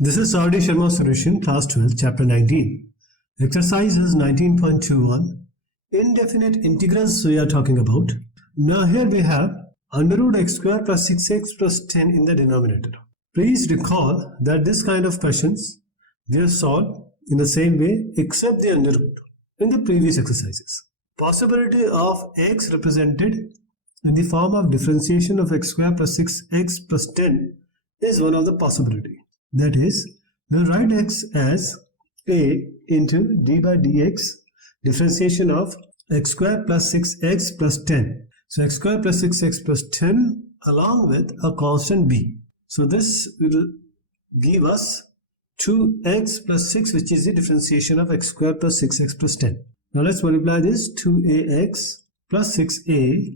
This is r.d.sharma solution, class 12, chapter 19. Exercises 19.21. Indefinite integrals we are talking about. Now here we have under root x square plus 6x plus 10 in the denominator. Please recall that this kind of questions we have solved in the same way except the under root in the previous exercises. Possibility of x represented in the form of differentiation of x square plus 6x plus 10 is one of the possibility. That is, we'll write x as a into d by dx differentiation of x square plus 6x plus 10. So x square plus 6x plus 10 along with a constant b. So this will give us 2x plus 6, which is the differentiation of x square plus 6x plus 10. Now let's multiply this 2ax plus 6a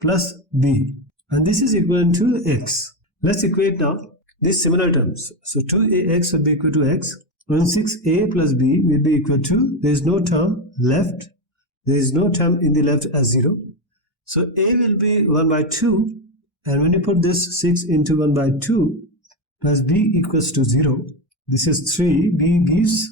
plus b, and this is equivalent to x. Let's equate now these similar terms. So 2ax will be equal to x, and 6a plus b will be equal to, there is no term left, there is no term in the left as 0. So a will be 1 by 2, and when you put this 6 into 1 by 2 plus b equals to 0, this is 3, b gives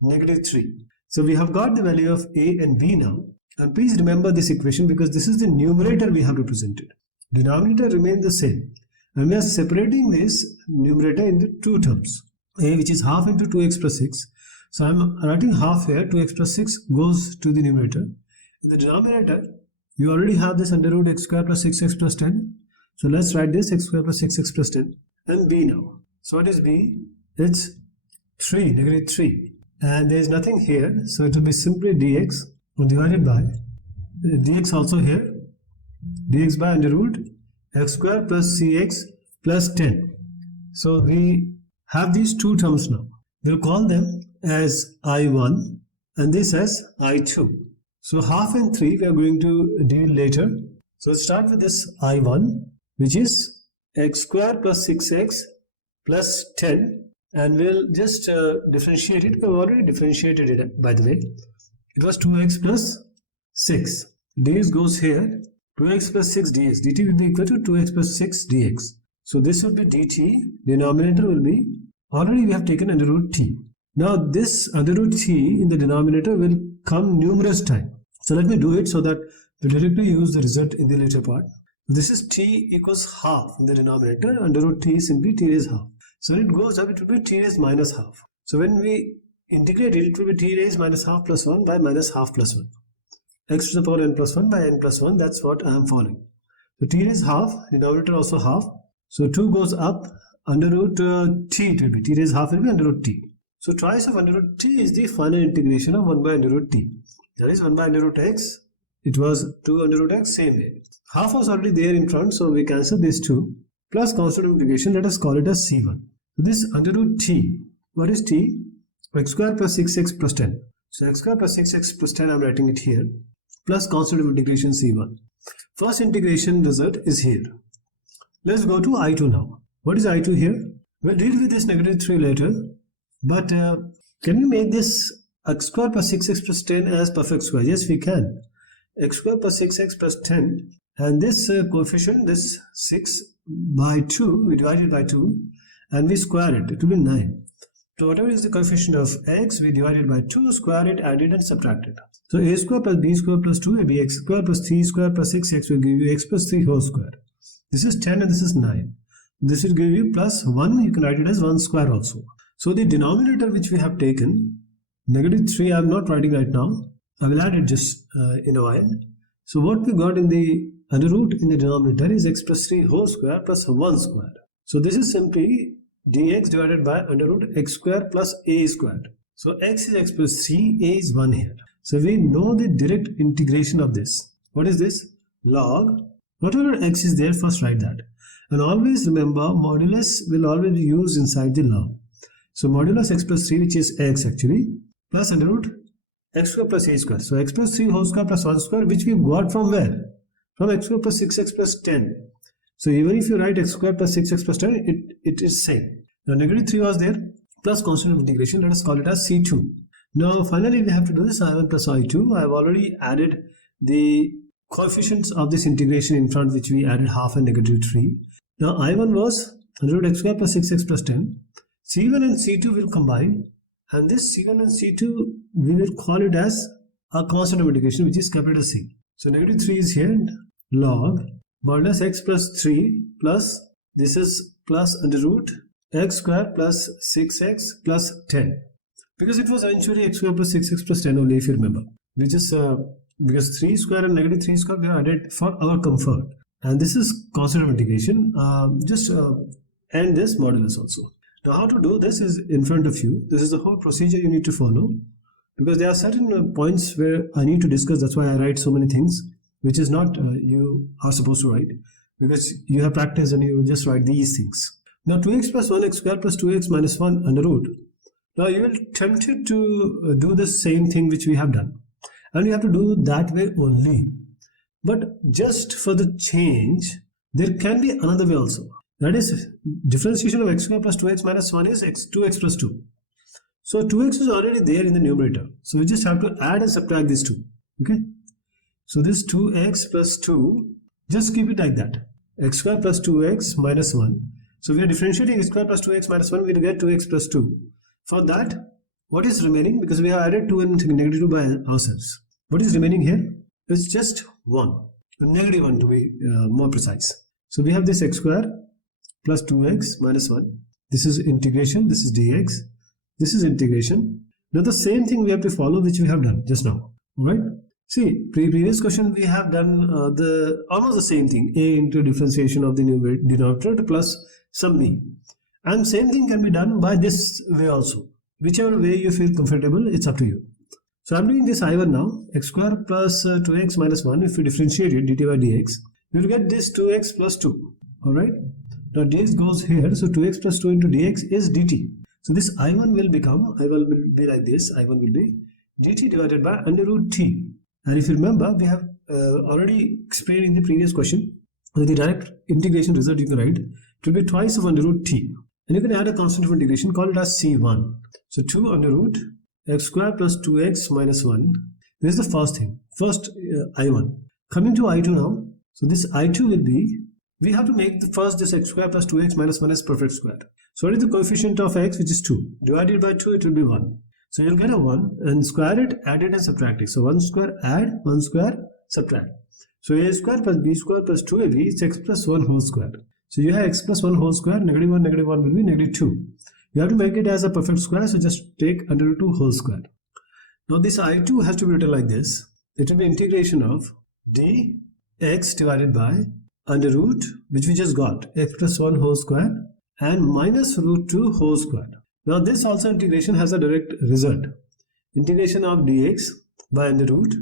negative 3. So we have got the value of a and b now. And please remember this equation because this is the numerator we have represented. Denominator remains the same. And we are separating this numerator into two terms. A, which is half into 2x plus 6. So I am writing half here. 2x plus 6 goes to the numerator. In the denominator, you already have this under root x square plus 6x plus 10. So let's write this x square plus 6x plus 10. And b now. So what is b? It's 3, negative 3. And there is nothing here. So it will be simply dx divided by dx also here. Dx by under root x square plus cx plus 10. So we have these two terms now. We'll call them as I1 and this as I2. So half and 3 we are going to deal later. So let's start with this I1, which is x square plus 6x plus 10, and we'll just differentiate it. We've already differentiated it, by the way. It was 2x plus 6. dx goes here. 2x plus 6 dx. dt will be equal to 2x plus 6 dx. So this will be dt. Denominator will be, already we have taken under root t. Now this under root t in the denominator will come numerous times. So let me do it so that we directly use the result in the later part. This is t equals half in the denominator. Under root t is simply t raised half. So when it goes up, it will be t raised minus half. So when we integrate it, it will be t raised minus half plus 1 by minus half plus 1. X to the power n plus 1 by n plus 1, that's what I am following. So t is half, denominator also half. So 2 goes up, under root t it will be, t raised half will be under root t. So twice of under root t is the final integration of 1 by under root t. That is 1 by under root x. It was 2 under root x, same way. Half was already there in front, so we cancel these two. Plus constant of integration, let us call it as c1. So this under root t, what is t? X square plus 6x plus 10. So x square plus 6x plus 10, I am writing it here. Plus constant of integration c1. First integration result is here. Let's go to I2 now. What is I2 here? We'll deal with this negative 3 later. But can we make this x square plus 6x plus 10 as perfect square? Yes, we can. X square plus 6x plus 10. And this coefficient, this 6 by 2, we divide it by 2. And we square it. It will be 9. So whatever is the coefficient of x, we divide it by 2, square it, add it and subtract it. So a square plus b square plus 2 will be x square plus 3 square plus 6x will give you x plus 3 whole square. This is 10 and this is 9. This will give you plus 1, you can write it as 1 square also. So the denominator which we have taken, negative 3 I am not writing right now. I will add it just in a while. So what we got in the under root in the denominator is x plus 3 whole square plus 1 square. So this is simply dx divided by under root x square plus a squared. So x is x plus 3, a is 1 here. So we know the direct integration of this. What is this? Log. Whatever x is there, first write that. And always remember, modulus will always be used inside the log. So modulus x plus 3, which is x actually, plus under root x square plus a square. So x plus 3 whole square plus 1 square, which we got from where? From x square plus 6x plus 10. So even if you write x square plus 6x plus 10, it is same. Now negative 3 was there, plus constant of integration, let us call it as c2. Now finally we have to do this I1 plus I2. I have already added the coefficients of this integration in front, which we added half and negative 3. Now I1 was under root x square plus 6x plus 10. C1 and C2 will combine, and this C1 and C2 we will call it as a constant of integration, which is capital C. So negative 3 is here, log modulus x plus 3 plus this is plus under root x square plus 6x plus 10, because it was eventually x square plus 6x plus 10 only, if you remember. We just because 3 square and negative 3 square we have added for our comfort, and this is constant of integration. And this modulus also. Now how to do this is in front of you. This is the whole procedure you need to follow, because there are certain points where I need to discuss. That's why I write so many things, which is not you are supposed to write, because you have practice and you just write these things. Now 2x plus 1x square plus 2x minus 1 under root. Now you will tempted to do the same thing which we have done, and you have to do that way only. But just for the change, there can be another way also. That is, differentiation of x square plus 2x minus 1 is 2x plus 2. So 2x is already there in the numerator. So we just have to add and subtract these two. Okay. So this 2x plus 2, just keep it like that. X square plus 2x minus 1. So we are differentiating x square plus 2x minus 1, we will get 2x plus 2. For that, what is remaining? Because we have added 2 and negative 2 by ourselves. What is remaining here? It's just 1. Negative 1 to be more precise. So we have this x square plus 2x minus 1. This is integration, this is dx. This is integration. Now the same thing we have to follow, which we have done just now. Alright? See, previous question we have done almost the same thing. A into differentiation of the denominator plus some b. And same thing can be done by this way also. Whichever way you feel comfortable, it's up to you. So I'm doing this I1 now. X square plus 2x minus 1. If we differentiate it, dt by dx, we will get this 2x plus 2. Alright? Now dx goes here. So 2x plus 2 into dx is dt. So this I1 will be like this. I1 will be dt divided by under root t. And if you remember, we have already explained in the previous question that the direct integration result you can write, it will be twice of under root t. And you can add a constant of integration, call it as C1. So 2 under root x square plus 2x minus 1. This is the first thing. First I1. Coming to I2 now. So this I2 will be, we have to make the first this x square plus 2x minus 1 as perfect square. So what is the coefficient of x, which is 2? Divided by 2, it will be 1. So you'll get a 1 and square it, add it and subtract it. So 1 square add, 1 square subtract. So a square plus b square plus 2ab is x plus 1 whole square. So you have x plus 1 whole square, negative 1 will be negative 2. You have to make it as a perfect square, so just take under root 2 whole square. Now this I2 has to be written like this. It will be integration of dx divided by under root, which we just got, x plus 1 whole square and minus root 2 whole square. Now this also integration has a direct result. Integration of dx by under root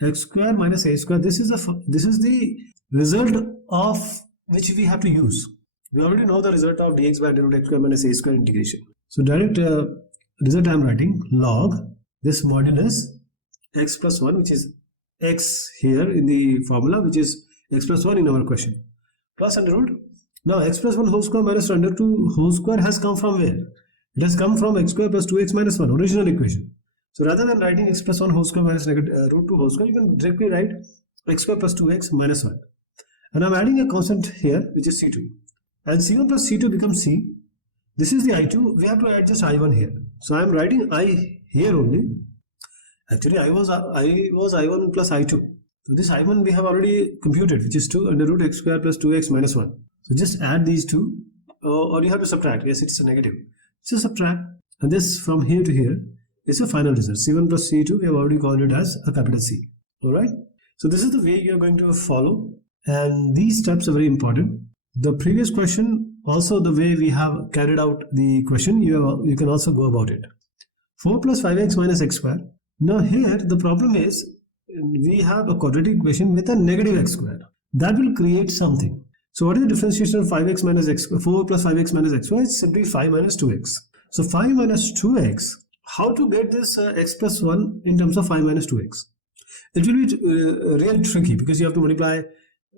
x square minus a square. This is the result of which we have to use. We already know the result of dx by under root x square minus a square integration. So direct result I am writing log this modulus x plus 1, which is x here in the formula, which is x plus 1 in our question, plus under root. Now x plus 1 whole square minus under 2 whole square has come from where? It has come from x square plus 2x minus 1, original equation. So rather than writing x plus 1 whole square minus root 2 whole square, you can directly write x square plus 2x minus 1. And I'm adding a constant here, which is C2. And C1 plus C2 becomes C. This is the I2. We have to add just I1 here. So I'm writing I here only. Actually, I was I1 plus I2. So this I1 we have already computed, which is 2 under root x square plus 2x minus 1. So just add these two, or you have to subtract. Yes, it's a negative. So subtract, and this from here to here is a final result. C1 plus C2, we have already called it as a capital C. Alright. So this is the way you are going to follow, and these steps are very important. The previous question, also the way we have carried out the question, you can also go about it. 4 plus 5x minus x square. Now here the problem is we have a quadratic equation with a negative x square. That will create something. So what is the differentiation of 5x minus x square? 4 plus 5x minus x square is simply 5 minus 2x. So 5 minus 2x, how to get this x plus 1 in terms of 5 minus 2x? It will be real tricky, because you have to multiply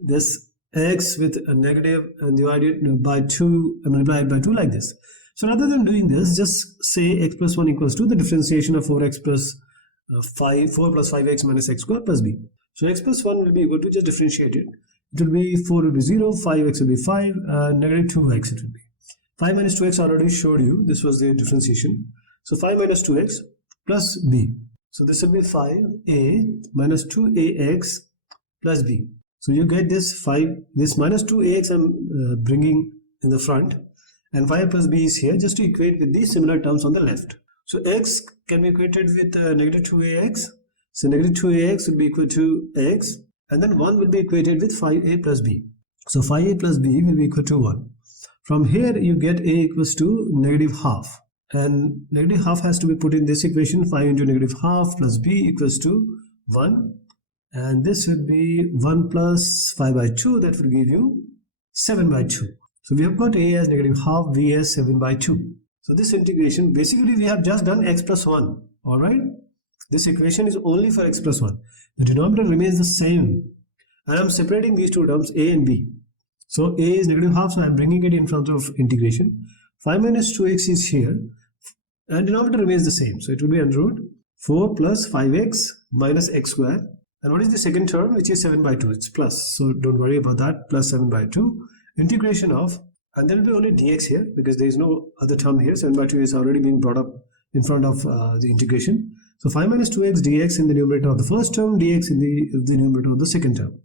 this x with a negative and divide it by 2 and multiply it by 2 like this. So rather than doing this, just say x plus 1 equals to the differentiation of 4x plus 4 plus 5x minus x square plus b. So x plus 1 will be equal to, just differentiate it. It will be 4 will be 0, 5x will be 5, negative 2x it will be. 5 minus 2x already showed you. This was the differentiation. So 5 minus 2x plus b. So this will be 5a minus 2ax plus b. So you get this minus 2ax I'm bringing in the front, and 5 plus b is here just to equate with the similar terms on the left. So x can be equated with negative 2ax. So negative 2ax will be equal to x, and then 1 will be equated with 5a plus b. So 5a plus b will be equal to 1. From here you get a equals to negative half, and negative half has to be put in this equation. 5 into negative half plus b equals to 1, and this would be 1 plus 5 by 2, that will give you 7 by 2. So we have got a as negative half, b as 7 by 2. So this integration, basically we have just done x plus 1. Alright, this equation is only for x plus 1. The denominator remains the same, and I am separating these two terms a and b. So a is negative half, so I am bringing it in front of integration. 5 minus 2x is here, and denominator remains the same. So it will be under root 4 plus 5x minus x square. And what is the second term, which is 7 by 2? It's plus, so don't worry about that. Plus 7 by 2. Integration of, and there will be only dx here because there is no other term here. 7 by 2 is already being brought up in front of the integration. So 5 minus 2x dx in the numerator of the first term, dx in the numerator of the second term.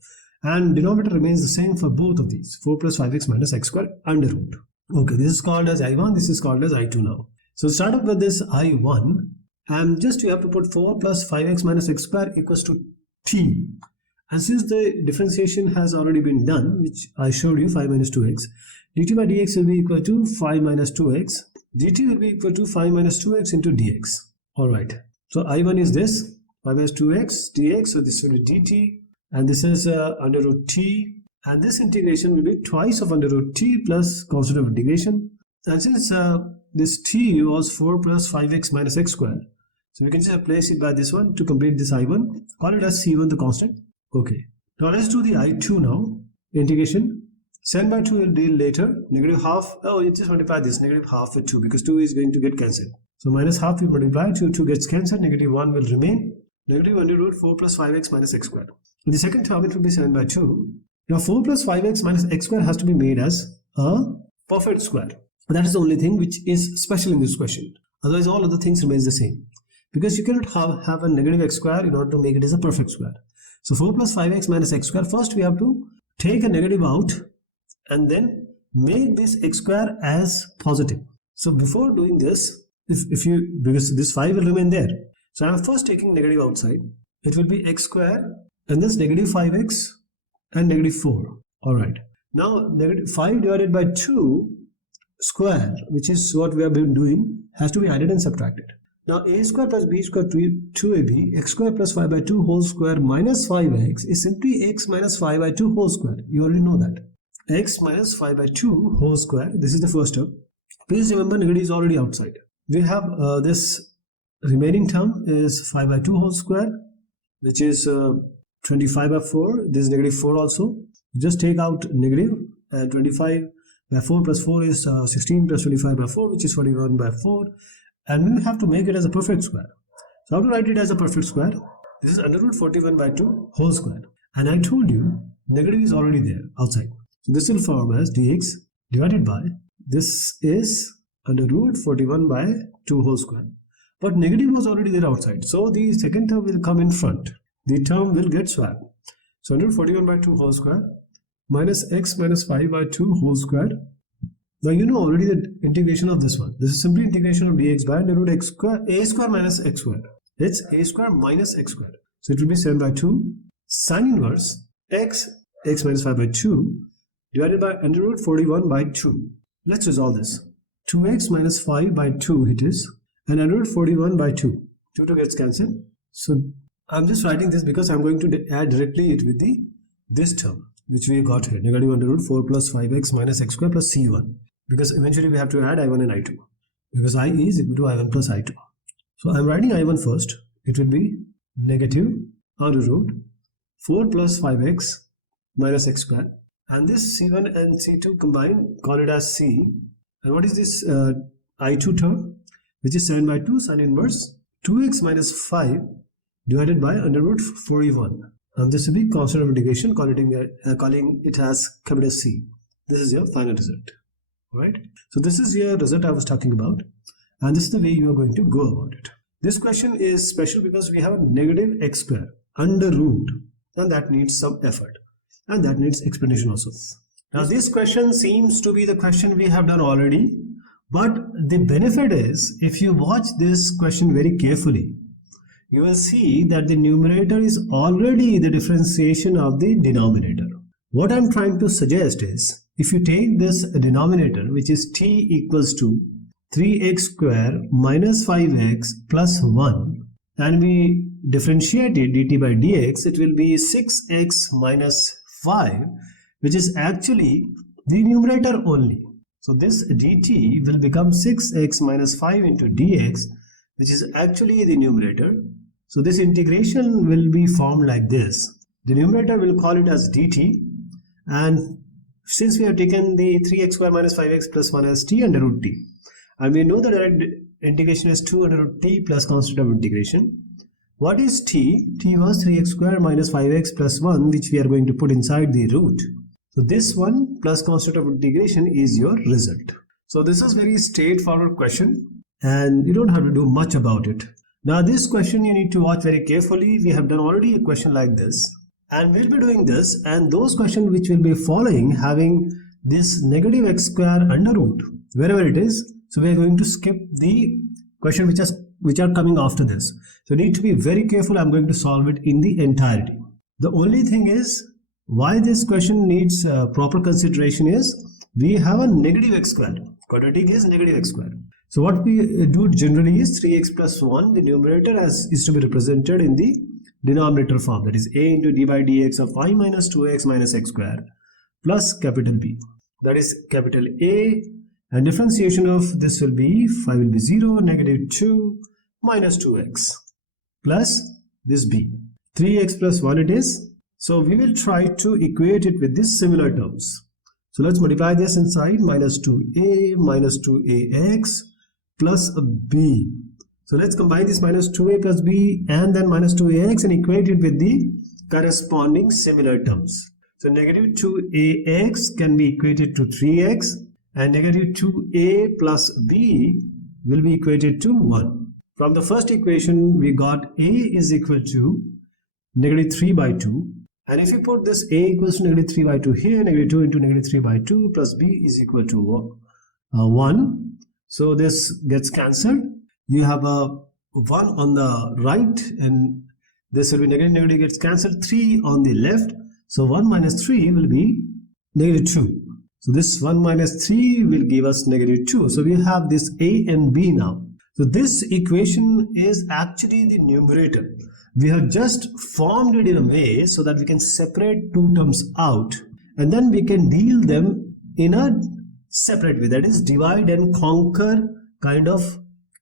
And denominator remains the same for both of these. 4 plus 5x minus x square under root. Okay, this is called as I1, this is called as I2 now. So start up with this I1, and just you have to put 4 plus 5x minus x square equals to t. And since the differentiation has already been done, which I showed you, 5 minus 2x, dt by dx will be equal to 5 minus 2x, dt will be equal to 5 minus 2x into dx. Alright, so I1 is this, 5 minus 2x dx, so this will be dt, and this is under root t, and this integration will be twice of under root t plus constant of integration. And since this t was 4 plus 5x minus x square, so we can just replace it by this one to complete this I1, call it as c1, the constant. Okay, now let's do the I2 now. Integration, 7 by 2 will deal later, negative half, oh you just multiply this, negative half with 2 because 2 is going to get cancelled. So minus half we multiply, 2 gets cancelled, negative 1 will remain, negative under root 4 plus 5x minus x square. In the second term it will be 7 by 2. Now 4 plus 5x minus x square has to be made as a perfect square. That is the only thing which is special in this question. Otherwise all other things remains the same. Because you cannot have a negative x square in order to make it as a perfect square. So 4 plus 5x minus x square, first we have to take a negative out and then make this x square as positive. So before doing this, because this 5 will remain there. So I am first taking negative outside. It will be x square and this negative 5x and negative 4. Alright. Now negative 5 divided by 2 square, which is what we have been doing, has to be added and subtracted. Now a square plus b square 2ab, x square plus 5 by 2 whole square minus 5x is simply x minus 5 by 2 whole square. You already know that. X minus 5 by 2 whole square, this is the first term. Please remember negative is already outside. We have this remaining term is 5 by 2 whole square, which is 25 by 4. This is negative 4 also. Just take out negative, and 25 by 4 plus 4 is 16 plus 25 by 4, which is 41 by 4. And we have to make it as a perfect square. So how to write it as a perfect square? This is under root 41 by 2 whole square. And I told you negative is already there outside. So this will form as dx divided by, this is under root 41 by 2 whole square. But negative was already there outside. So the second term will come in front. The term will get swapped. So under root 41 by 2 whole square minus x minus 5 by 2 whole square. Now you know already the integration of this one. This is simply integration of dx by under root x square, a square minus x square. It's a square minus x square. So it will be 7 by 2 sin inverse x minus 5 by 2 divided by under root 41 by 2. Let's resolve this. 2x minus 5 by 2 it is, and under root 41 by 2. 2 gets cancelled. So I'm just writing this because I'm going to add directly it with this term which we got here, negative under root 4 plus 5x minus x square plus c1. Because eventually we have to add I1 and I2. Because I is equal to I1 plus I2. So I'm writing I1 first. It will be negative under root 4 plus 5x minus x square. And this c1 and c2 combined, call it as c. And what is this I2 term? Which is 7 by 2 sin inverse 2x minus 5 divided by under root 41. And this will be constant of integration, calling it as capital C. This is your final result. right? So this is your result I was talking about, and this is the way you are going to go about it. This question is special because we have negative x square under root, and that needs some effort, and that needs explanation also. Now this question seems to be the question we have done already, but the benefit is if you watch this question very carefully, you will see that the numerator is already the differentiation of the denominator. What I'm trying to suggest is, if you take this denominator, which is t equals to 3x square minus 5x plus 1, and we differentiate it dt by dx, it will be 6x minus 5, which is actually the numerator only. So this dt will become 6x minus 5 into dx, which is actually the numerator. So this integration will be formed like this. The numerator will call it as dt, and since we have taken the 3x square minus 5x plus 1 as t under root t, and we know that direct integration is 2 under root t plus constant of integration. What is t? T was 3x square minus 5x plus 1, which we are going to put inside the root. So this one plus constant of integration is your result. So this is very straightforward question, and you don't have to do much about it. Now this question you need to watch very carefully. We have done already a question like this, and we'll be doing this, and those questions which will be following having this negative x square under root, wherever it is, so we are going to skip the question which are coming after this. So you need to be very careful. I'm going to solve it in the entirety. The only thing is, why this question needs proper consideration is, we have a negative x square. Quadratic is negative x square. So what we do generally is 3x plus 1, the numerator is to be represented in the denominator form, that is a into d by dx of 5 minus 2x minus x square plus capital B, that is capital A, and differentiation of this will be 5 will be 0, negative 2 minus 2x plus this B, 3x plus 1 it is. So we will try to equate it with these similar terms. So let's multiply this inside, minus 2a minus 2ax plus b. So let's combine this minus 2a plus b and then minus 2ax and equate it with the corresponding similar terms. So negative 2ax can be equated to 3x, and negative 2a plus b will be equated to 1. From the first equation we got a is equal to negative 3 by 2, and if you put this a equals to negative 3 by 2 here, negative 2 into negative 3 by 2 plus b is equal to 1. So this gets cancelled. You have a 1 on the right, and this will be negative gets cancelled, 3 on the left. So 1 minus 3 will be negative 2. So this 1 minus 3 will give us negative 2. So we have this a and b now. So this equation is actually the numerator. We have just formed it in a way so that we can separate two terms out, and then we can deal them in a separate way, that is divide and conquer kind of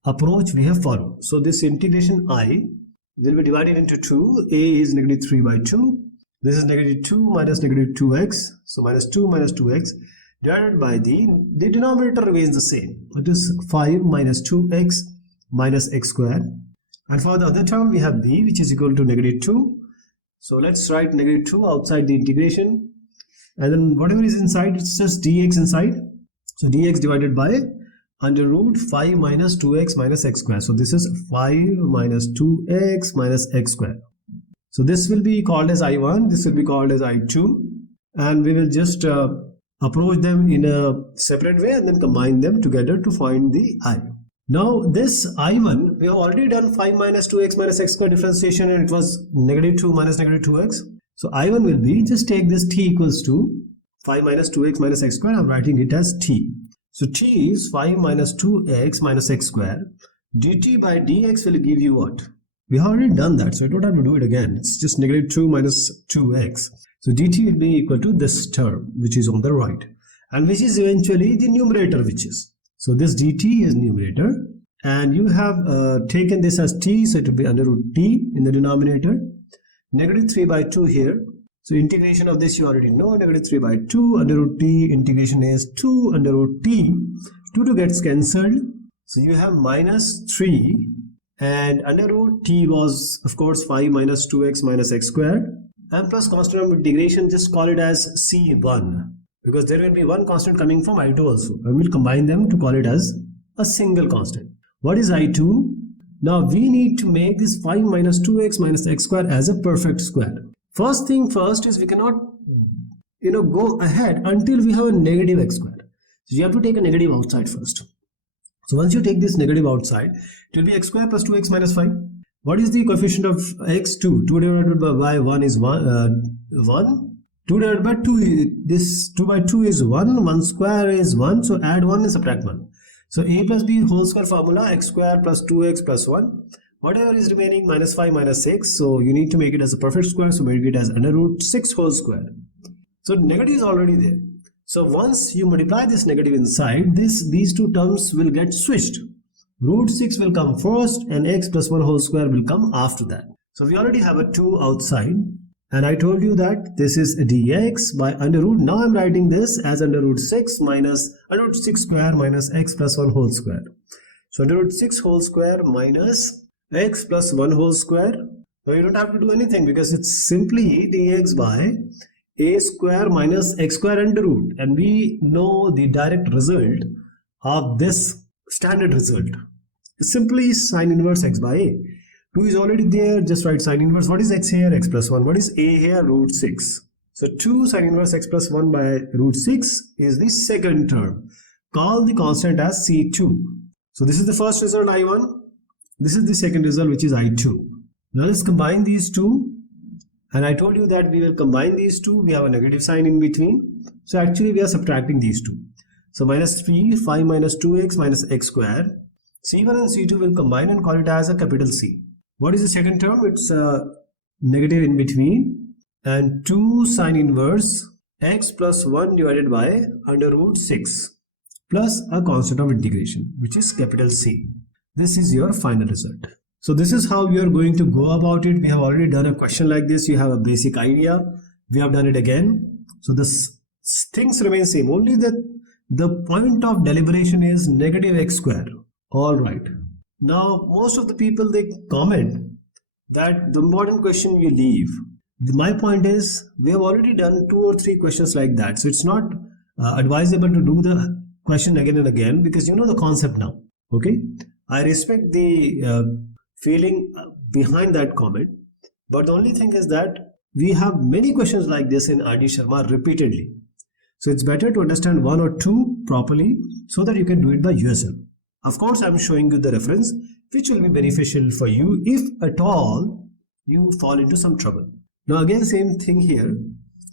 approach we have followed. So this integration I will be divided into 2. A is negative 3 by 2. This is negative 2 minus negative 2x. So minus 2 minus 2x divided by the denominator remains the same. It is 5 minus 2x minus x square. And for the other term we have b, which is equal to negative 2. So let's write negative 2 outside the integration. And then whatever is inside, it's just dx inside. So dx divided by under root 5 minus 2x minus x square. So this is 5 minus 2x minus x square. So this will be called as I1, this will be called as I2, and we will just approach them in a separate way and then combine them together to find the I. Now this I1, we have already done 5 minus 2x minus x square differentiation, and it was negative 2 minus negative 2x. So I1 will be, just take this t equals to 5 minus 2x minus x square. I'm writing it as t. So t is 5 minus 2x minus x square. dt by dx will give you what? We have already done that, so I don't have to do it again. It's just negative 2 minus 2x. So dt will be equal to this term, which is on the right, and which is eventually the numerator, which is. So this dt is numerator, and you have taken this as t, so it will be under root t in the denominator. Negative 3 by 2 here. So integration of this you already know, negative 3 by 2 under root t, integration is 2 under root t, 2 gets cancelled. So you have minus 3, and under root t was of course 5 minus 2x minus x squared, and plus constant of integration, just call it as c1. because there will be one constant coming from I2 also, and we'll combine them to call it as a single constant. What is I2? Now we need to make this 5 minus 2x minus x square as a perfect square. First thing first is we cannot go ahead until we have a negative x square. So you have to take a negative outside first. So once you take this negative outside, it will be x square plus 2x minus 5. What is the coefficient of x? 2. 2 divided by 1 is 1. 2 divided by 2, this 2 by 2 is 1. 1 square is 1. So add 1 and subtract 1. So a plus b whole square formula, x square plus 2x plus 1. Whatever is remaining, minus 5 minus 6. So you need to make it as a perfect square. So make it as under root 6 whole square. So negative is already there. So once you multiply this negative inside, these two terms will get switched. Root 6 will come first and x plus 1 whole square will come after that. So we already have a 2 outside. And I told you that this is dx by under root. Now I'm writing this as under root 6 minus under root 6 square minus x plus 1 whole square. So under root 6 whole square minus x plus 1 whole square. Now you don't have to do anything because it's simply dx by a square minus x square under root. And we know the direct result of this standard result. Simply sine inverse x by a. 2 is already there, just write sine inverse. What is x here? X plus 1. What is a here? Root 6. So 2 sine inverse x plus 1 by root 6 is the second term. Call the constant as C2. So this is the first result, I1. This is the second result, which is I2. Now let's combine these two. And I told you that we will combine these two. We have a negative sign in between. So actually we are subtracting these two. So minus 3, 5 minus 2x minus x square. C1 and C2 will combine and call it as a capital C. What is the second term? It's a negative in between. And 2 sine inverse x plus 1 divided by under root 6 plus a constant of integration, which is capital C. This is your final result. So this is how we are going to go about it. We have already done a question like this. You have a basic idea. We have done it again. So this things remain same. Only that the point of deliberation is negative x square. All right. Now, most of the people, they comment that the important question you leave. My point is, we have already done 2 or 3 questions like that. So it's not advisable to do the question again and again because you know the concept now. Okay. I respect the feeling behind that comment. But the only thing is that we have many questions like this in r.d.sharma repeatedly. So it's better to understand 1 or 2 properly so that you can do it by yourself. Of course, I'm showing you the reference which will be beneficial for you if at all you fall into some trouble. Now again, same thing here.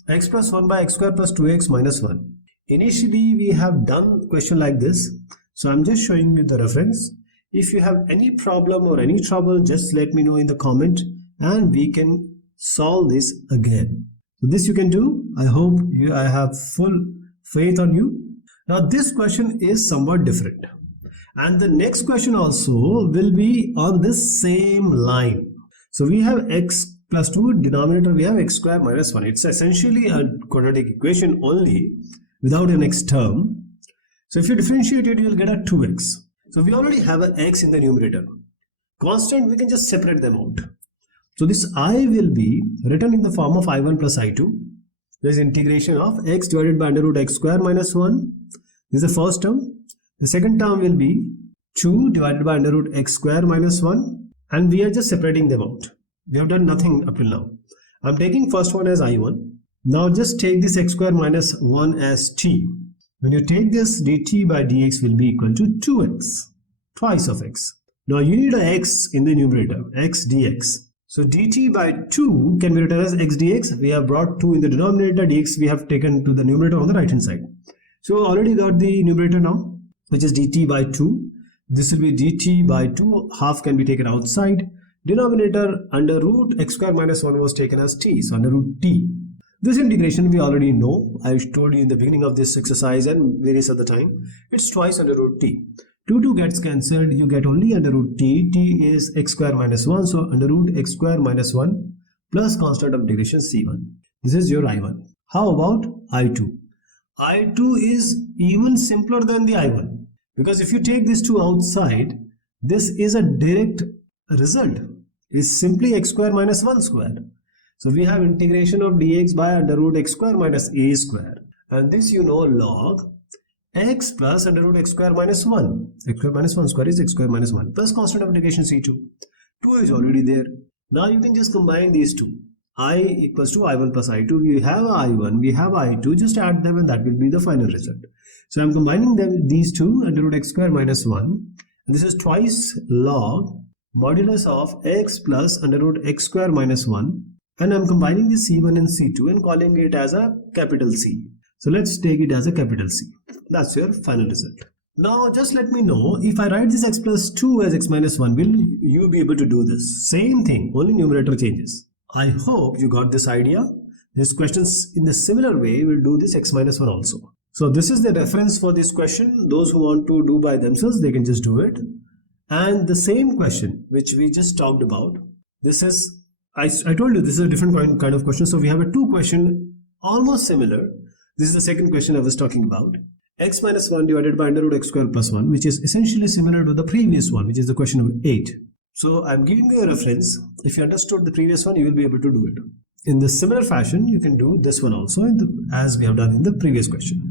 X plus 1 by x square plus 2x minus 1. Initially, we have done question like this. So I'm just showing you the reference. If you have any problem or any trouble, just let me know in the comment and we can solve this again. So this you can do. I hope I have full faith on you. Now this question is somewhat different. And the next question also will be on this same line. So we have x plus 2, denominator we have x square minus 1. It's essentially a quadratic equation only without an x term. So if you differentiate it, you will get a 2x. So we already have an x in the numerator. Constant, we can just separate them out. So this I will be written in the form of I1 plus I2. There is integration of x divided by under root x square minus 1. This is the first term. The second term will be 2 divided by under root x square minus 1. And we are just separating them out. We have done nothing up till now. I'm taking first one as I1. Now just take this x square minus 1 as t. When you take this, dt by dx will be equal to 2x, twice of x. Now you need a x in the numerator, x dx. So dt by 2 can be written as x dx. We have brought 2 in the denominator, dx we have taken to the numerator on the right hand side. So already got the numerator now, which is dt by 2. This will be dt by 2, half can be taken outside. Denominator under root x square minus 1 was taken as t, so under root t. This integration we already know. I told you in the beginning of this exercise and various other time. It's twice under root t. 2 gets cancelled, you get only under root t. T is x square minus 1, so under root x square minus 1 plus constant of integration c1. This is your I1. How about I2? I2 is even simpler than the I1. Because if you take these two outside, this is a direct result. It's simply x square minus 1 square. So we have integration of dx by under root x square minus a square. And this you know, log x plus under root x square minus 1. X square minus 1 square is x square minus 1 plus constant of integration c2. 2 is already there. Now you can just combine these two. I equals to I1 plus I2. We have I1, we have I2. Just add them and that will be the final result. So I'm combining them, these two, under root x square minus 1. And this is twice log modulus of x plus under root x square minus 1. And I'm combining the C1 and C2 and calling it as a capital C. So let's take it as a capital C. That's your final result. Now just let me know, if I write this x plus 2 as x minus 1, will you be able to do this? Same thing, only numerator changes. I hope you got this idea. These questions in a similar way will do this x minus 1 also. So this is the reference for this question. Those who want to do by themselves, they can just do it. And the same question which we just talked about, this is, I told you this is a different kind of question. So we have a two question almost similar. This is the second question I was talking about. X minus 1 divided by under root x square plus 1, which is essentially similar to the previous one, which is the question number 8. So I'm giving you a reference. If you understood the previous one, you will be able to do it. In the similar fashion, you can do this one also as we have done in the previous question.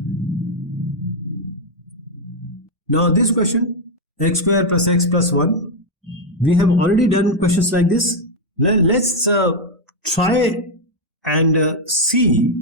Now this question, x square plus x plus 1, we have already done questions like this. Let's try and see.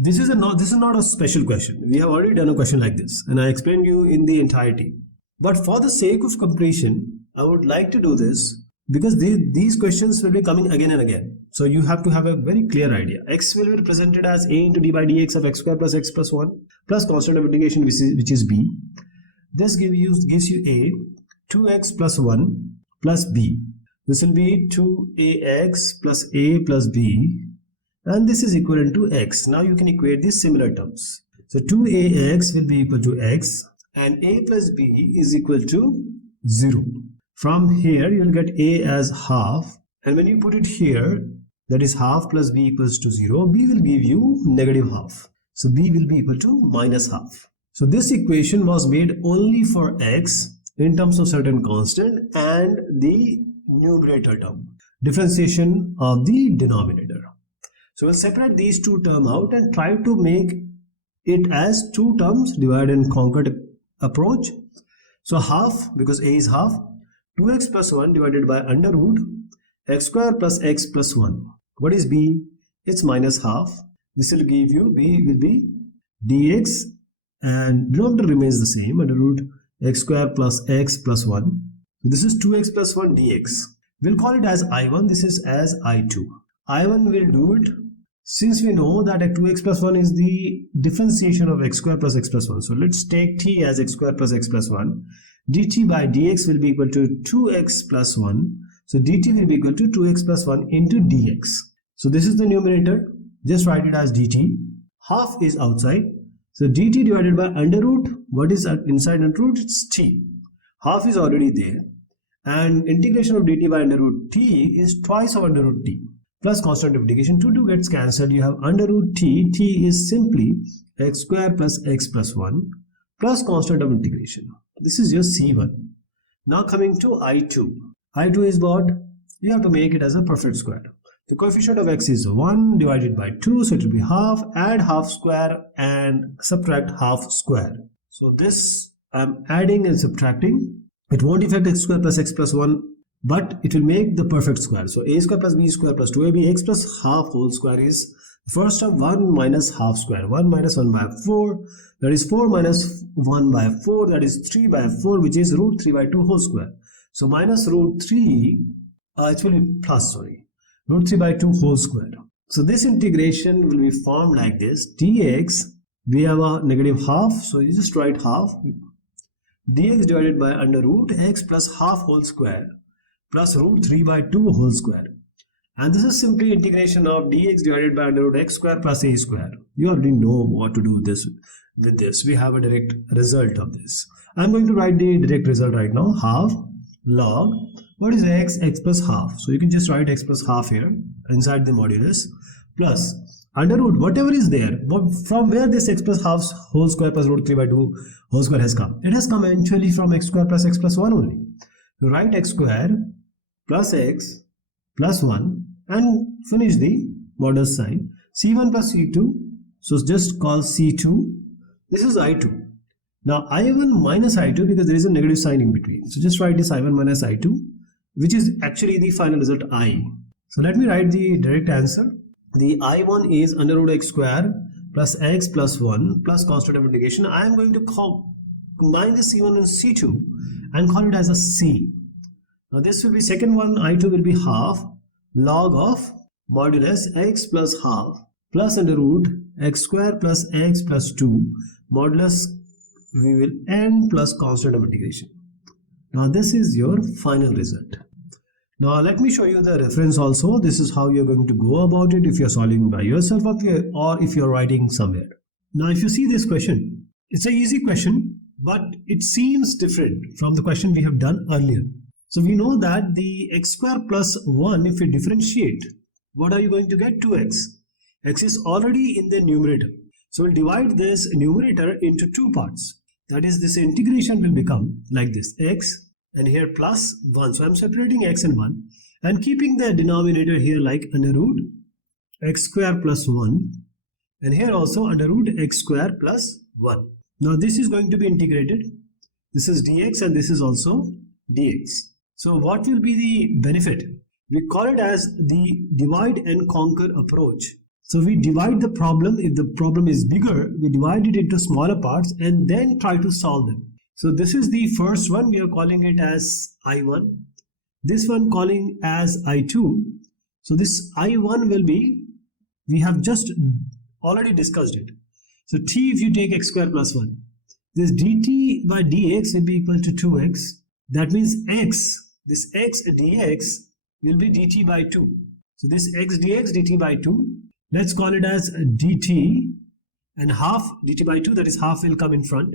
This is not a special question. We have already done a question like this and I explained you in the entirety. But for the sake of completion, I would like to do this because these questions will be coming again and again. So you have to have a very clear idea. X will be represented as a into d by dx of x square plus x plus 1 plus constant of integration which is b. This gives you a 2x plus 1 plus b. This will be 2ax plus a plus b. And this is equivalent to x. Now you can equate these similar terms. So 2ax will be equal to x and a plus b is equal to 0. From here you will get a as half, and when you put it here, that is half plus b equals to 0, b will give you negative half. So b will be equal to minus half. So this equation was made only for x in terms of certain constant and the numerator term, differentiation of the denominator. So we'll separate these two terms out and try to make it as two terms, divide and conquer approach. So half, because a is half, 2x plus 1 divided by under root x square plus x plus 1. What is b? It's minus half. This will give you, b will be dx and denominator remains the same, under root x square plus x plus 1. So this is 2x plus 1 dx. We'll call it as I1, this is as I2. I1 will do it. Since we know that a 2x plus 1 is the differentiation of x square plus x plus 1. So let's take t as x square plus x plus 1. dt by dx will be equal to 2x plus 1. So dt will be equal to 2x plus 1 into dx. So this is the numerator. Just write it as dt. Half is outside. So dt divided by under root. What is inside under root? It's t. Half is already there. And integration of dt by under root t is twice of under root t. Plus constant of integration, 2 gets cancelled. You have under root t. T is simply x square plus x plus 1 plus constant of integration. This is your C1. Now coming to I2. I2 is what? You have to make it as a perfect square. The coefficient of x is 1 divided by 2. So it will be half. Add half square and subtract half square. So this I'm adding and subtracting. It won't affect x square plus x plus 1. But it will make the perfect square. So a square plus b square plus 2ab x plus half whole square is first of 1 minus half square. 1 minus 1 by 4. That is 4 minus 1 by 4. That is 3 by 4, which is root 3 by 2 whole square. So minus root 3, it will be plus, sorry. Root 3 by 2 whole square. So this integration will be formed like this. dx, we have a negative half. So you just write half. dx divided by under root x plus half whole square plus root 3 by 2 whole square. And this is simply integration of dx divided by under root x square plus a square. You already know what to do this with this. We have a direct result of this. I'm going to write the direct result right now. Half log, what is x? X plus half. So you can just write x plus half here inside the modulus plus under root whatever is there. From where this x plus half whole square plus root 3 by 2 whole square has come? It has come eventually from x square plus x plus 1 only. You write x square plus x plus 1 and finish the modulus sign. C1 plus C2 So just call C2. This is I2. Now I1 minus I2 because there is a negative sign in between. So just write this I1 minus I2, which is actually the final result I. So let me write the direct answer. The I1 is under root x square plus x plus 1 plus constant of integration. I am going to combine the C1 and C2 and call it as a C. Now this will be second one, I2 will be half log of modulus x plus half plus under root x square plus x plus 2 modulus we will n plus constant of integration. Now this is your final result. Now let me show you the reference also. This is how you're going to go about it if you're solving by yourself or if you're writing somewhere. Now if you see this question, it's an easy question, but it seems different from the question we have done earlier. So we know that the x square plus 1, if we differentiate, what are you going to get? 2x. X is already in the numerator. So we'll divide this numerator into two parts. That is, this integration will become like this, x and here plus 1. So I'm separating x and 1 and keeping the denominator here like under root x square plus 1 and here also under root x square plus 1. Now this is going to be integrated. This is dx and this is also dx. So what will be the benefit? We call it as the divide and conquer approach. So we divide the problem. If the problem is bigger, we divide it into smaller parts and then try to solve them. So this is the first one. We are calling it as I1. This one calling as I2. So this I1 will be, we have just already discussed it. So t, if you take x square plus 1, this dt by dx will be equal to 2x. That means x, this x dx will be dt by 2. So this x dx dt by 2. Let's call it as dt and half dt by 2, that is half will come in front.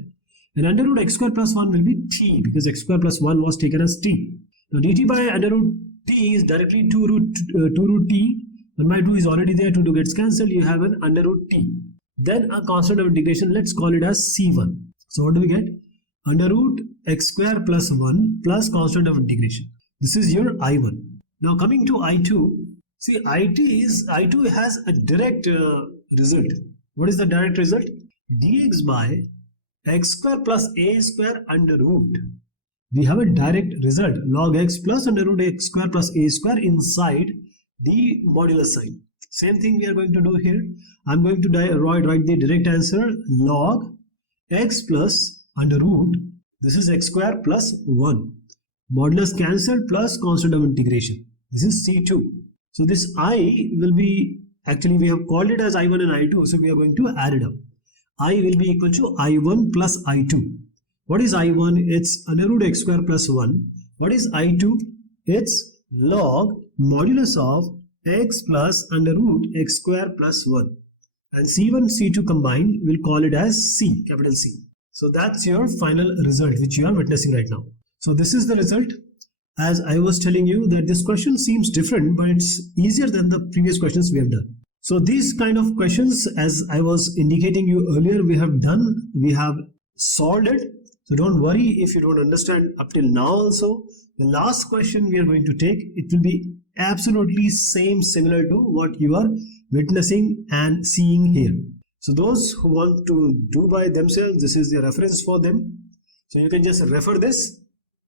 And under root x square plus 1 will be t because x square plus 1 was taken as t. Now dt by under root t is directly 2 root t. 1 by 2 is already there, 2 gets cancelled, you have an under root t. Then a constant of integration, let's call it as c1. So what do we get? Under root x square plus 1 plus constant of integration. This is your I1. Now coming to I2, see, I2 has a direct result. What is the direct result? Dx by x square plus a square under root. We have a direct result, log x plus under root x square plus a square inside the modulus sign. Same thing we are going to do here. I'm going to write the direct answer, log x plus under root, this is x square plus 1. Modulus cancelled plus constant of integration. This is C2. So this I will be, actually we have called it as I1 and I2, so we are going to add it up. I will be equal to I1 plus I2. What is I1? It's under root x square plus 1. What is I2? It's log modulus of x plus under root x square plus 1. And C1, C2 combined, we'll call it as C, capital C. So that's your final result which you are witnessing right now. So this is the result. As I was telling you that this question seems different, but it's easier than the previous questions we have done. So these kind of questions, as I was indicating you earlier, we have solved it. So don't worry if you don't understand up till now also. The last question we are going to take, it will be absolutely similar to what you are witnessing and seeing here. So those who want to do by themselves, this is the reference for them. So you can just refer this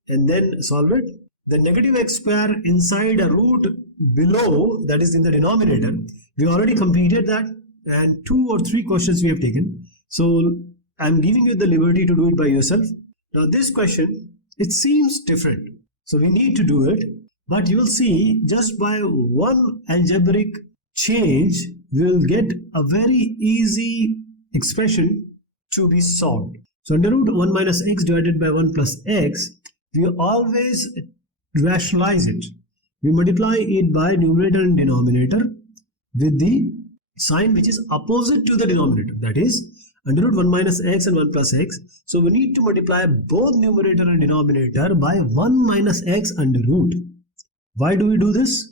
and then solve it. The negative x square inside a root below, that is in the denominator, we already completed that, and 2 or 3 questions we have taken. So I'm giving you the liberty to do it by yourself. Now this question, it seems different, so we need to do it, but you will see just by one algebraic change we will get a very easy expression to be solved. So under root 1 minus x divided by 1 plus x, we always rationalize it. We multiply it by numerator and denominator with the sign which is opposite to the denominator, that is under root 1 minus x and 1 plus x. So we need to multiply both numerator and denominator by 1 minus x under root. Why do we do this?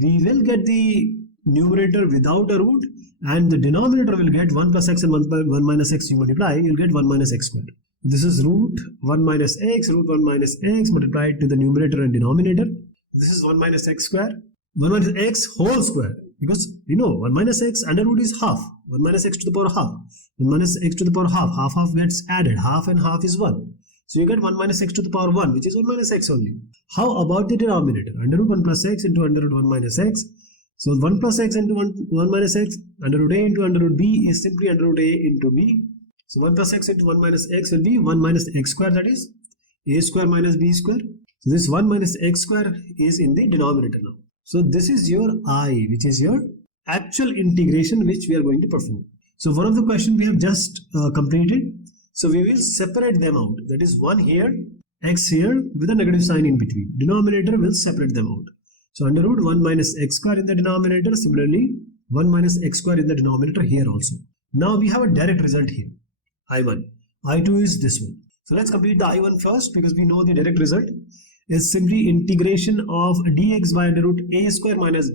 We will get the numerator without a root and the denominator will get 1 plus x and 1 minus x you multiply, you will get 1 minus x squared. This is root 1 minus x, root 1 minus x multiplied to the numerator and denominator. This is 1 minus x square, 1 minus x whole square. because you know 1 minus x under root is half. 1 minus x to the power half. 1 minus x to the power half. Half gets added. Half and half is 1. So you get 1 minus x to the power 1, which is 1 minus x only. How about the denominator? Under root 1 plus x into under root 1 minus x. So 1 plus x into 1 minus x, under root a into under root b is simply under root a into b. So 1 plus x into 1 minus x will be 1 minus x square, that is a square minus b square. So this 1 minus x square is in the denominator now. So this is your I, which is your actual integration which we are going to perform. So one of the questions we have just completed. So we will separate them out. That is 1 here, x here with a negative sign in between. Denominator will separate them out. So under root 1 minus x square in the denominator. Similarly, 1 minus x square in the denominator here also. Now we have a direct result here. I1. I2 is this one. So let's complete the I1 first, because we know the direct result is simply integration of dx by under root a square minus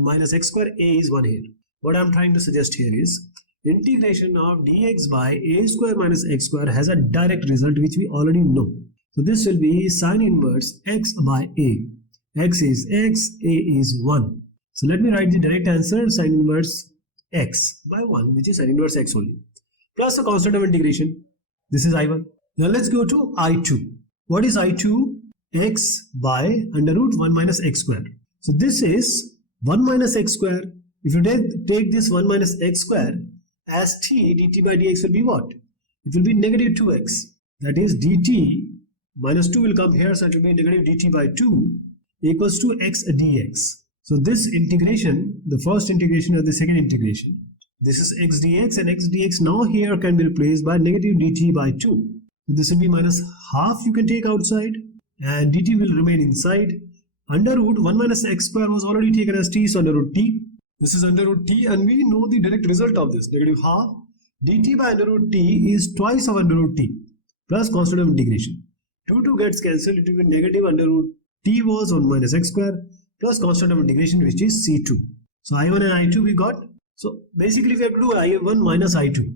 minus x square. A is 1 here. What I'm trying to suggest here is integration of dx by a square minus x square has a direct result which we already know. So this will be sine inverse x by a. X is x, a is 1. So let me write the direct answer, sine inverse x by 1, which is sine inverse x only, plus a constant of integration. This is I1. Now let's go to I2. What is I2? X by under root 1 minus x square. So this is 1 minus x square. If you take this 1 minus x square as t, dt by dx will be what? It will be negative 2x. That is dt minus 2 will come here, so it will be negative dt by 2 equals to x dx. So this integration, the first integration or the second integration, this is x dx, and x dx now here can be replaced by negative dt by 2. So this will be minus half you can take outside, and dt will remain inside. Under root 1 minus x square was already taken as t, so under root t. This is under root t, and we know the direct result of this. Negative half dt by under root t is twice of under root t plus constant of integration. 2 gets cancelled. It will be negative under root t was 1 minus x square plus constant of integration, which is c2. So I1 and I2 we got. So basically we have to do I1 minus I2.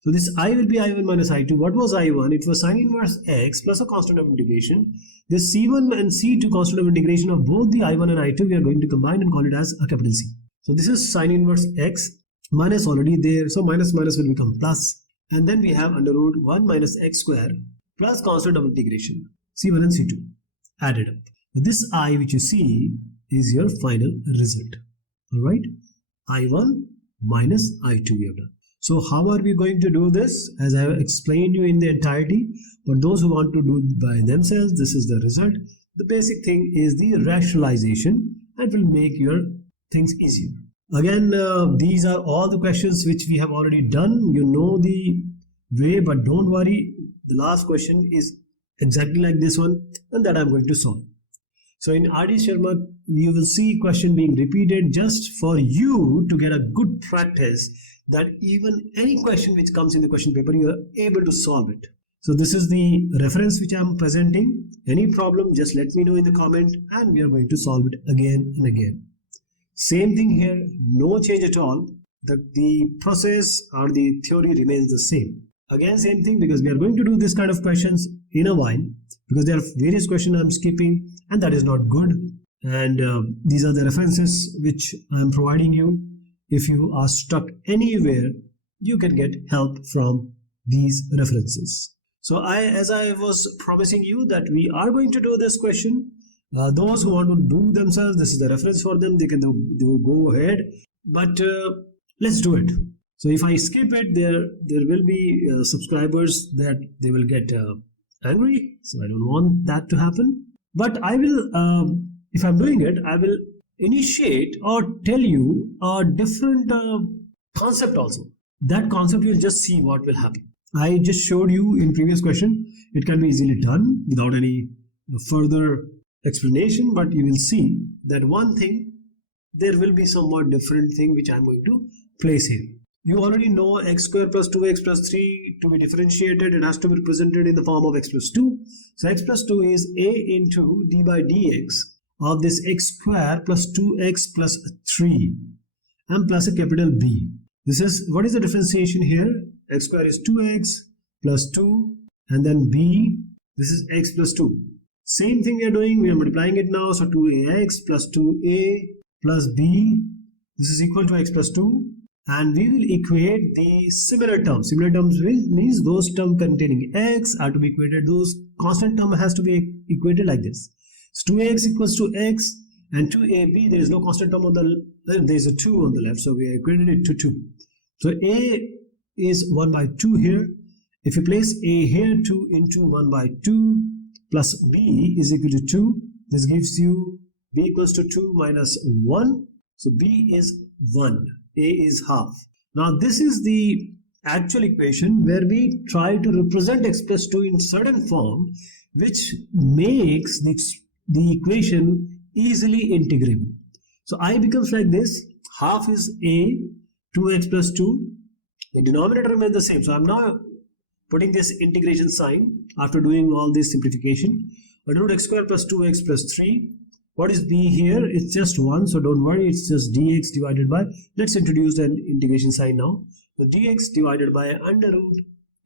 So this I will be I1 minus I2. What was I1? It was sine inverse x plus a constant of integration. This C1 and C2 constant of integration of both the I1 and I2 we are going to combine and call it as a capital C. So this is sine inverse x, minus already there. So minus minus will become plus. And then we have under root 1 minus x square plus constant of integration. C1 and C2 added up. This I which you see is your final result. Alright. I1 minus I2 we have done. So how are we going to do this? As I have explained you in the entirety, for those who want to do it by themselves, this is the result. The basic thing is the rationalization, and will make your things easier. Again, these are all the questions which we have already done. You know the way, but don't worry. The last question is exactly like this one, and that I'm going to solve. So in r.d.sharma, you will see question being repeated just for you to get a good practice that even any question which comes in the question paper, you are able to solve it. So this is the reference which I am presenting. Any problem, just let me know in the comment, and we are going to solve it again and again. Same thing here, no change at all. The process or the theory remains the same. Again, same thing, because we are going to do this kind of questions in a while, because there are various questions I'm skipping, and that is not good. And these are the references which I'm providing you. If you are stuck anywhere, you can get help from these references. So as I was promising you that we are going to do this question. Those who want to do themselves, this is the reference for them. They can go ahead, but let's do it. So if I skip it, there will be subscribers that they will get angry. So I don't want that to happen. But I will, if I'm doing it, I will initiate or tell you a different concept also. That concept, you'll just see what will happen. I just showed you in previous question. It can be easily done without any further explanation, but you will see that one thing, there will be somewhat different thing which I'm going to place here. You already know x square plus 2x plus 3 to be differentiated. It has to be represented in the form of x plus 2. So x plus 2 is a into d by dx of this x square plus 2x plus 3 and plus a capital B. This is, what is the differentiation here? X square is 2x plus 2, and then b, this is x plus 2. Same thing we are doing, we are multiplying it now. So 2ax plus 2a plus b, This is equal to x plus 2, and we will equate the similar terms. Similar terms means those terms containing x are to be equated. Those constant term has to be equated like this. So 2x equals to x, and 2ab, there is no constant term on the left, there is a 2 on the left, so we equated it to 2. So a is 1 by 2 here. If you place a here, 2 into 1 by 2 plus b is equal to 2. This gives you b equals to 2 minus 1. So b is 1, a is half. Now this is the actual equation where we try to represent x plus 2 in certain form, which makes the equation easily integrable. So I becomes like this. Half is a, 2x plus 2. The denominator remains the same. So I'm now putting this integration sign after doing all this simplification. Under root x square plus 2x plus 3. What is b here? It's just 1, so don't worry, it's just dx divided by, let's introduce an integration sign now. So dx divided by under root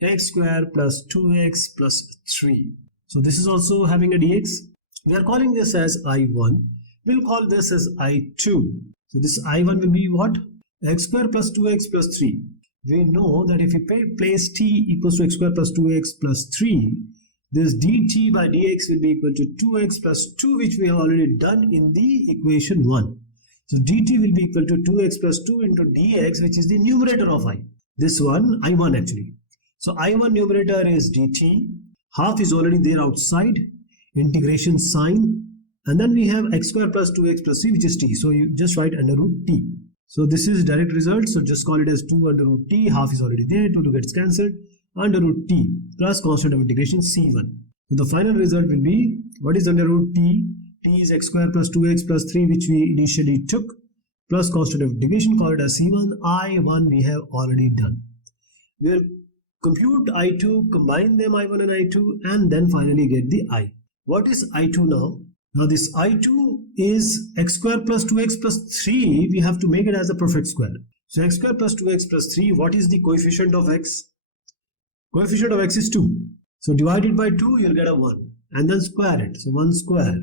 x square plus 2x plus 3. So this is also having a dx. We are calling this as I1. We'll call this as I2. So this I1 will be what? X square plus 2x plus 3. We know that if we place t equals to x square plus 2x plus 3, this dt by dx will be equal to 2x plus 2, which we have already done in the equation 1. So dt will be equal to 2x plus 2 into dx, which is the numerator of I. This one, I1 actually. So I1 numerator is dt. Half is already there outside. Integration sign. And then we have x square plus 2x plus 3, which is t. So you just write under root t. So this is direct result. So just call it as 2 under root t. Half is already there. 2 gets cancelled. Under root t plus constant of integration c1. So the final result will be, what is under root t? T is x square plus 2x plus 3, which we initially took, plus constant of integration, called as c1. I1 we have already done. We will compute I2, combine them I1 and I2, and then finally get the I. What is I2 now? Now this I2 is x square plus 2x plus 3. We have to make it as a perfect square. So x square plus 2x plus 3, what is the coefficient of x? Coefficient of x is 2. So divided by 2, you'll get a 1. And then square it. So 1 square.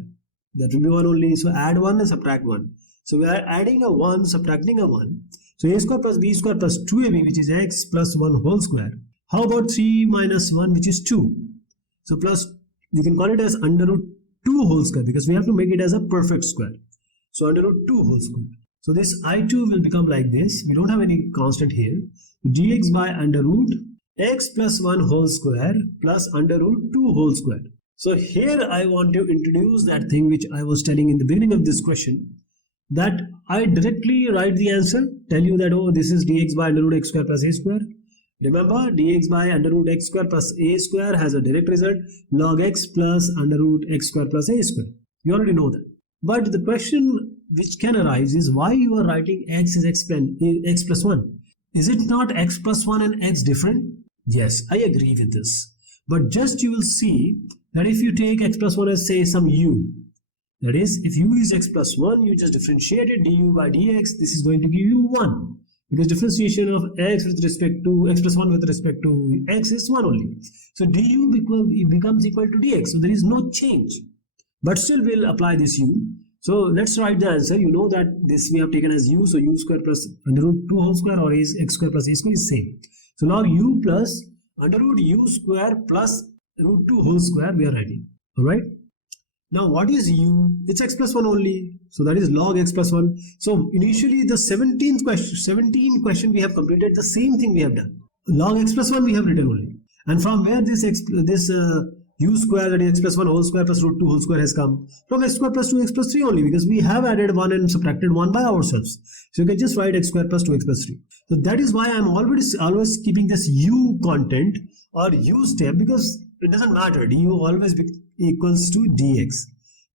That will be 1 only. So add 1 and subtract 1. So we are adding a 1, subtracting a 1. So a square plus b square plus 2ab, which is x plus 1 whole square. How about 3 minus 1, which is 2? So plus, you can call it as under root 2 whole square, because we have to make it as a perfect square. So under root 2 whole square. So this I2 will become like this. We don't have any constant here. Dx by under root x plus 1 whole square plus under root 2 whole square. So here I want to introduce that thing which I was telling in the beginning of this question, that I directly write the answer, tell you that, oh, this is dx by under root x square plus a square. Remember, dx by under root x square plus a square has a direct result, log x plus under root x square plus a square. You already know that. But the question which can arise is why you are writing x is x plus 1. Is it not x plus 1 and x different? Yes, I agree with this. But just you will see that if you take x plus 1 as say some u, that is, if u is x plus 1, you just differentiate it du by dx, this is going to give you 1. Because differentiation of x with respect to x plus 1 with respect to x is 1 only. So du becomes equal to dx. So there is no change. But still we'll apply this u. So let's write the answer. You know that this we have taken as u. So u square plus under root 2 whole square, or is x square plus a square is same. So now u plus under root u square plus root 2 whole square we are writing. Alright. Now what is u? It's x plus 1 only. So that is log x plus 1. So initially the 17 question we have completed, the same thing we have done. Log x plus 1 we have written only. And from where this u square, that is x plus 1 whole square plus root 2 whole square has come? From x square plus 2x plus 3 only, because we have added 1 and subtracted 1 by ourselves. So you can just write x square plus 2x plus 3. So that is why I am always keeping this u content or u step, because it doesn't matter. Du always equals to dx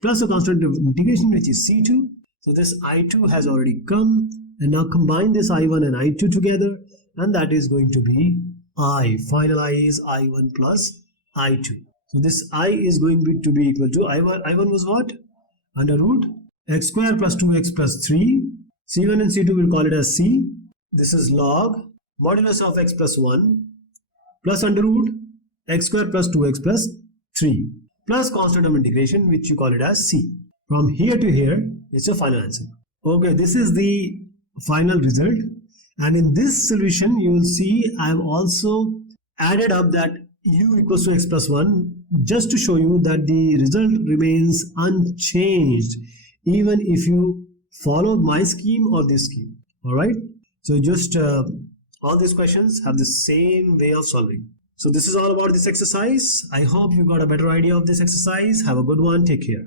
plus a constant of integration, which is c2. So this I2 has already come, and now combine this I1 and I2 together, and that is going to be I. Final I is I1 plus I2. So this I is going to be equal to I1 was what? Under root x square plus 2x plus 3. C1 and C2 will call it as C. This is log modulus of x plus 1 plus under root x square plus 2x plus 3 plus constant of integration, which you call it as C. From here to here, it's your final answer. Okay, this is the final result. And in this solution, you will see I have also added up that u equals to x plus 1 just to show you that the result remains unchanged even if you follow my scheme or this scheme. All right. So just all these questions have the same way of solving. So this is all about this exercise. I hope you got a better idea of this exercise. Have a good one. Take care.